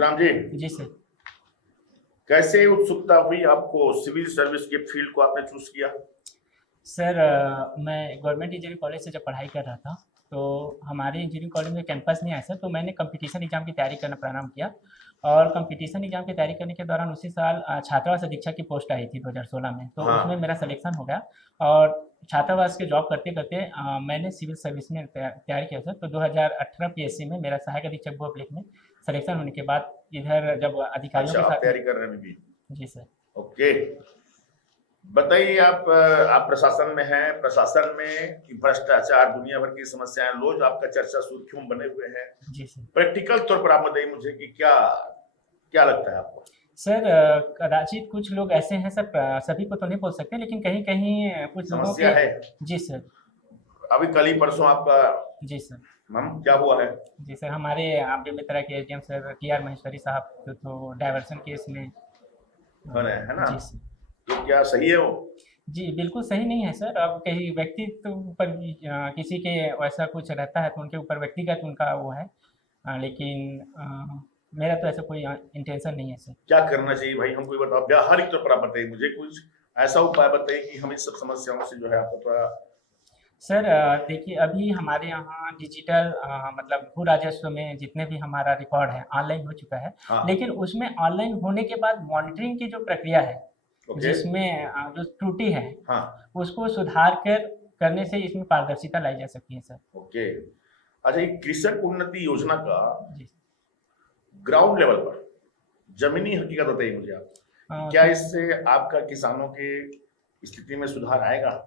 सीताराम जी, जी sir. कैसे उत्सुकता हुई आपको सिविल सर्विस के फील्ड को आपने चूज किया? सर मैं गवर्नमेंट इंजीनियरिंग कॉलेज से जब पढ़ाई कर रहा था तो हमारे इंजीनियरिंग कॉलेज में कैंपस नहीं आया सर, तो मैंने कंपटीशन एग्ज़ाम की तैयारी करना प्रारंभ किया। और कंपटीशन एग्ज़ाम की तैयारी करने के दौरान उसी साल छात्रावास अधीक्षक की पोस्ट आई थी 2016 में, तो उसमें हाँ। मेरा सिलेक्शन हो गया। और छात्रावास के जॉब करते करते मैंने सिविल सर्विस में तैयारी किया सर। तो 2018 पीएससी में मेरा सहायक अधीक्षक भू अभिलेख में सिलेक्शन होने के बाद इधर जब अधिकारियों अच्छा, के आप साथ में। तैयारी कर रहे हैं अभी भी? जी सर। ओके, बताइए आप प्रशासन में हैं, प्रशासन में भ्रष्टाचार, दुनिया भर की समस्याएं, रोज आपका चर्चा सुर्खियों में बने हुए हैं। जी सर। प्रैक्टिकल तौर पर आप बताइए मुझे कि क्या क्या लगता है आपको? सर कदाचित कुछ लोग ऐसे हैं सर, सभी को तो नहीं बोल सकते, लेकिन कहीं कहीं कुछ लोगों समस्या के। है। जी सर। अभी कल ही परसों आपका जी सर। हम क्या हुआ है? जी सर, हमारे बेमेतरा के एसडीएम सर टीआर महेश्वरी साहब तो डायवर्सन केस में। है ना? जी सर। तो क्या सही है वो? जी बिल्कुल सही नहीं है सर। अब कहीं व्यक्तित्व पर भी, किसी के वैसा कुछ रहता है तो उनके ऊपर व्यक्तिगत उनका वो है। लेकिन मेरा तो ऐसा कोई इंटेंशन नहीं है सर। क्या करना चाहिए भाई, हमको ये बताओ, व्यावहारिक तौर पर आप बताइए मुझे, कुछ ऐसा उपाय बताइए कि हम इस सब समस्याओं से जो है आपको थोड़ा। सर देखिए अभी हमारे यहाँ डिजिटल मतलब भू राजस्व में जितने भी हमारा रिकॉर्ड है ऑनलाइन हो चुका है। हाँ। लेकिन उसमें ऑनलाइन होने के बाद मॉनिटरिंग की जो प्रक्रिया है, ओके। जिसमें जो त्रुटि है हाँ। उसको सुधार कर करने से इसमें पारदर्शिता लाई जा सकती है सर। ओके, अच्छा, ये कृषक उन्नति योजना का जी। ग्राउंड लेवल पर जमीनी हकीकत बताइए मुझे आप, क्या इससे आपका किसानों के स्थिति में सुधार आएगा?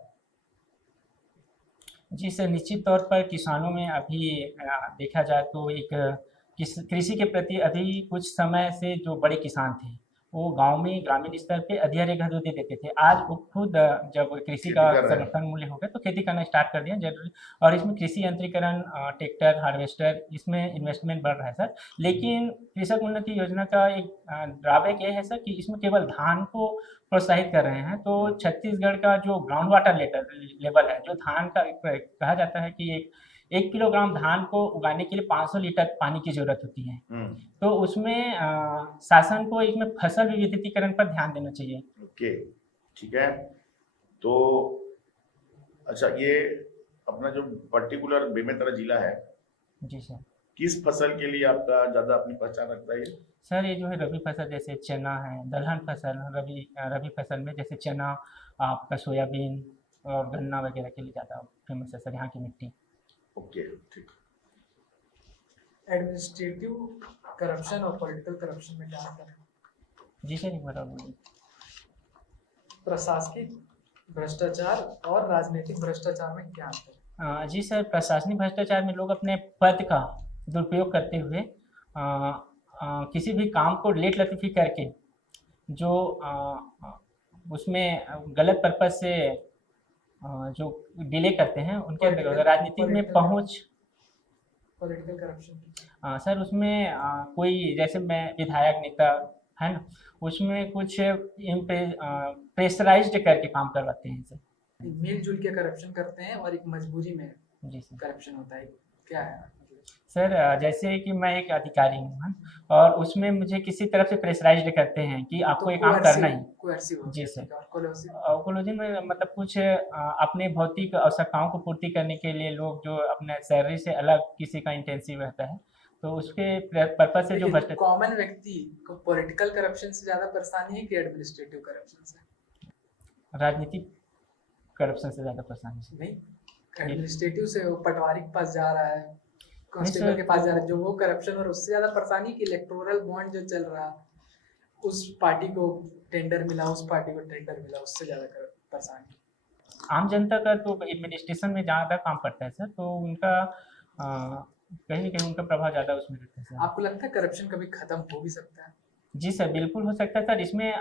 जी सर, निश्चित तौर पर किसानों में अभी देखा जाए तो एक कृषि के प्रति अभी कुछ समय से जो बड़े किसान थे वो गांव में ग्रामीण स्तर पे अधियारे घर दे देते थे। आज वो खुद जब कृषि खेती का कर रहे हैं। समर्थन मूल्य हो गया तो खेती करना स्टार्ट कर दिया जरूर। और इसमें कृषि यंत्रीकरण, ट्रैक्टर, हार्वेस्टर, इसमें इन्वेस्टमेंट बढ़ रहा है सर। लेकिन कृषक उन्नति योजना का एक ड्रॉबैक ये है सर कि इसमें केवल धान को प्रोत्साहित कर रहे हैं। तो छत्तीसगढ़ का जो ग्राउंड वाटर लेवल है, जो धान का कहा जाता है कि एक किलोग्राम धान को उगाने के लिए 500 लीटर पानी की जरूरत होती है। तो उसमें शासन को इसमें फसल विविधीकरण पर ध्यान देना चाहिए। ओके, ठीक है। तो अच्छा, ये अपना जो पर्टिकुलर बेमेतरा जिला है, जी सर। किस फसल के लिए आपका ज्यादा अपनी पहचान रखता है? सर ये जो है रबी फसल जैसे चना है, दलहन फसल, रबी फसल में जैसे चना, आपका सोयाबीन और गन्ना वगैरह के लिए ज़्यादा फेमस है सर यहाँ की मिट्टी। ओके, ठीक। एडमिनिस्ट्रेटिव करप्शन और पॉलिटिकल करप्शन में क्या अंतर है? जी सर, एक बार और बोलिए। प्रशासनिक भ्रष्टाचार और राजनीतिक भ्रष्टाचार में क्या अंतर है? जी सर, प्रशासनिक भ्रष्टाचार में लोग अपने पद का दुरुपयोग करते हुए किसी भी काम को लेट लतीफ़ी करके जो उसमें गलत पर्पज से जो डिले करते हैं उनके राजनीतिक में पहुंच। पॉलिटिकल करप्शन सर उसमें कोई जैसे मैं विधायक नेता है ना, उसमें कुछ प्रेशराइज्ड करके काम करवाते हैं सर। मिलजुल के करप्शन करते हैं और एक मजबूरी में जी सर। करप्शन होता है, क्या है सर जैसे कि मैं एक अधिकारी हूँ और उसमें मुझे किसी तरफ से प्रेशराइज्ड करते हैं कि आपको ये काम करना ही। जी सर। कोलोजिन में मतलब कुछ अपने भौतिक आवश्यकताओं को पूर्ति करने के लिए लोग जो अपने सैलरी से अलग किसी का इंटेंसिव रहता है, तो उसके पर्पज से जो कॉमन व्यक्ति को पॉलिटिकल करप्शन से ज्यादा परेशानी है कि एडमिनिस्ट्रेटिव करप्शन से? राजनीतिक करप्शन से ज्यादा परेशानी से। नहीं, एडमिनिस्ट्रेटिव से वो पटवारी के पास जा रहा है, कांस्टेबल के पास जा रहा है, जो वो करप्शन, और उससे ज्यादा परेशानी कि इलेक्टोरल बॉन्ड जो चल रहा, उस पार्टी को टेंडर मिला, उस पार्टी को टेंडर मिला, उससे ज्यादा परेशानी। आम जनता का तो एडमिनिस्ट्रेशन में ज़्यादा काम करता है सर, तो उनका कहीं न कहीं उनका प्रभाव ज़्यादा उसमें रहता है सर। आपको लगता है करप्शन कभी खत्म हो भी सकता है? जी सर, बिल्कुल हो सकता है सर। इसमें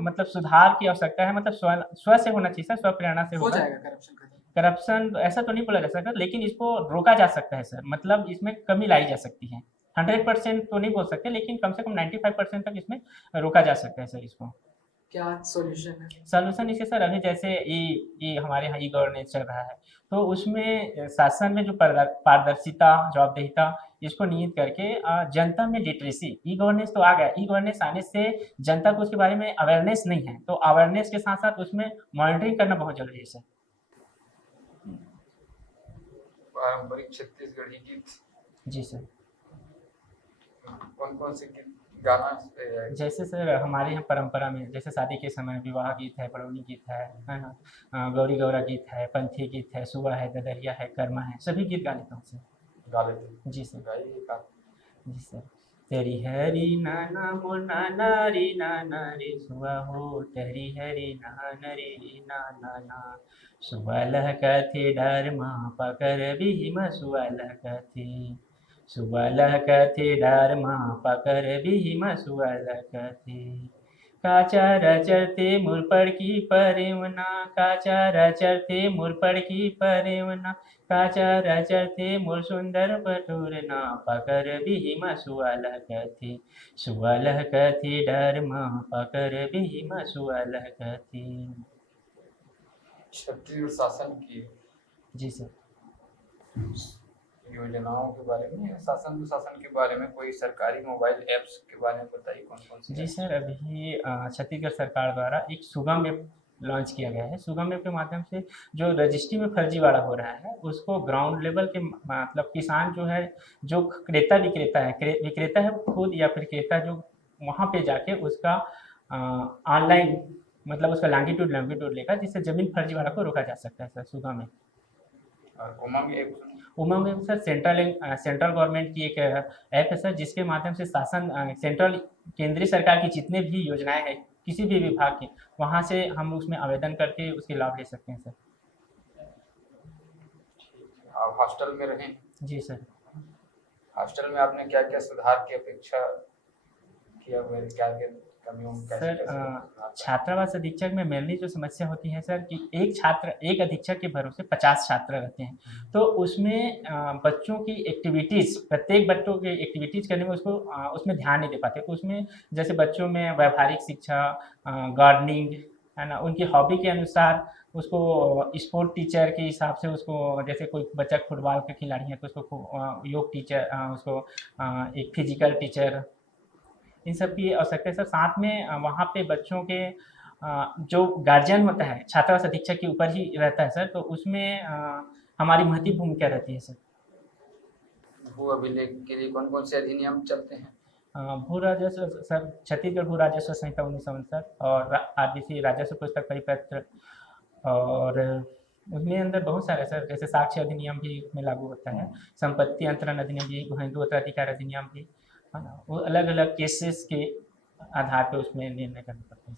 मतलब सुधार की आवश्यकता है, मतलब स्व से होना चाहिए सर, स्व प्रेरणा से हो होगा। जाएगा करप्शन खत्म? करप्शन ऐसा तो नहीं बोला जा सकता, लेकिन इसको रोका जा सकता है सर, मतलब इसमें कमी लाई जा सकती है। 100% तो नहीं बोल सकते, लेकिन कम से कम 95% तक इसमें रोका जा सकता है सर इसको। क्या सॉल्यूशन है? सॉल्यूशन इसे सर, अभी जैसे ये हमारे यहाँ ई गवर्नेंस चल रहा है, तो उसमें शासन में जो पारदर्शिता, जवाबदेहिता, इसको निहित करके जनता में लिटरेसी, ई गवर्नेंस तो आ गया, ई गवर्नेंस आने से जनता को उसके बारे में अवेयरनेस नहीं है, तो अवेयरनेस के साथ साथ उसमें मॉनिटरिंग करना बहुत जरूरी है सर। पारंपरिक छत्तीसगढ़ी गीत जी सर। कौन कौन से गीत गाना जैसे सर हमारे यहाँ परंपरा में जैसे शादी के समय विवाह गीत है, बरौनी गीत है ना, गौरी गौरा गीत है, पंथी गीत है, सुबह है, ददरिया है, कर्मा है, सभी गीत गा लेता हूँ सर। गा लेते हैं? जी सर। गाइए एक आध। जी सर। तेरी हरी नाना मोर नाना रे नाना रे सुबह हो, तेरी हरी नाना रे नाना ना, सुबह लहकथे डर माँ पकर भीम, सुबह लहकथे, सुबह लहकथे डर माँ पकर भीम, सुबह लहकथे, काचार चरते मुरपड़ की परेवना, काचार चरते मुरपड़ की परेवना, काचार चरते मोर सुंदर पटोरना, पकर भीम सुआ लहकथे, सुआ लहकथे डर माँ पकर भीम, सुआ लहकथे। छत्तीसगढ़ शासन की जी सर। योजनाओं के बारे में या शासन प्रशासन के बारे में कोई सरकारी मोबाइल ऐप्स के बारे में बताइए, कौन कौन सी जी apps? सर, अभी छत्तीसगढ़ सरकार द्वारा एक सुगम ऐप लॉन्च किया गया है। सुगम ऐप के माध्यम से जो रजिस्ट्री में फर्जीवाड़ा हो रहा है उसको ग्राउंड लेवल के मतलब किसान जो है, जो क्रेता विक्रेता है, विक्रेता है खुद या फिर क्रेता जो वहाँ पे जाके उसका ऑनलाइन मतलब उसका लॉन्गिट्यूड लेगा, जिससे जमीन फर्जीवाड़ा को रोका जा सकता है सर सुगम ऐप। और उमंग ऐप? उमंग ऐप सर सेंट्रल गवर्नमेंट की एक ऐप है सर, जिसके माध्यम से शासन सेंट्रल केंद्रीय सरकार की जितने भी योजनाएं हैं किसी भी विभाग के, वहाँ से हम उसमें आवेदन करके उसके लाभ ले सकते हैं सर। आप हॉस्टल में रहें? जी सर। हॉस्टल में आपने क्या क्या सुधार की अपेक्षा किया हुआ है, क्या क्या कमियों सर छात्रावास अधीक्षक में मेनली जो समस्या होती है सर कि एक अधीक्षक के भरोसे 50 छात्र रहते हैं, तो उसमें बच्चों की एक्टिविटीज़, प्रत्येक बच्चों की एक्टिविटीज़ करने में उसको उसमें ध्यान नहीं दे पाते। तो उसमें जैसे बच्चों में व्यावहारिक शिक्षा, गार्डनिंग है ना, उनकी हॉबी के अनुसार उसको स्पोर्ट टीचर के हिसाब से उसको, जैसे कोई बच्चा फुटबॉल का खिलाड़ी है तो उसको योग टीचर, उसको एक फिजिकल टीचर, इन सब की आवश्यकता है सर। साथ में वहाँ पे बच्चों के जो गार्जियन होता है छात्रावास अधीक्षक के ऊपर ही रहता है सर, तो उसमें हमारी महत्वपूर्ण भूमिका रहती है सर। भू अभिलेख के लिए कौन कौन से अधिनियम चलते हैं? भू राजस्व सर, छत्तीसगढ़ भू राजस्व संहिता 1967 और आरबीसी राजस्व पुस्तक परिपत्र, और उसमें अंदर बहुत सारे सर, जैसे साक्ष्य अधिनियम भी उसमें लागू होता है, संपत्ति अंतरण अधिनियम भी, हिंदू उत्तराधिकार अधिनियम भी, है ना, वो अलग अलग केसेस के आधार पे उसमें निर्णय करना पड़ता है।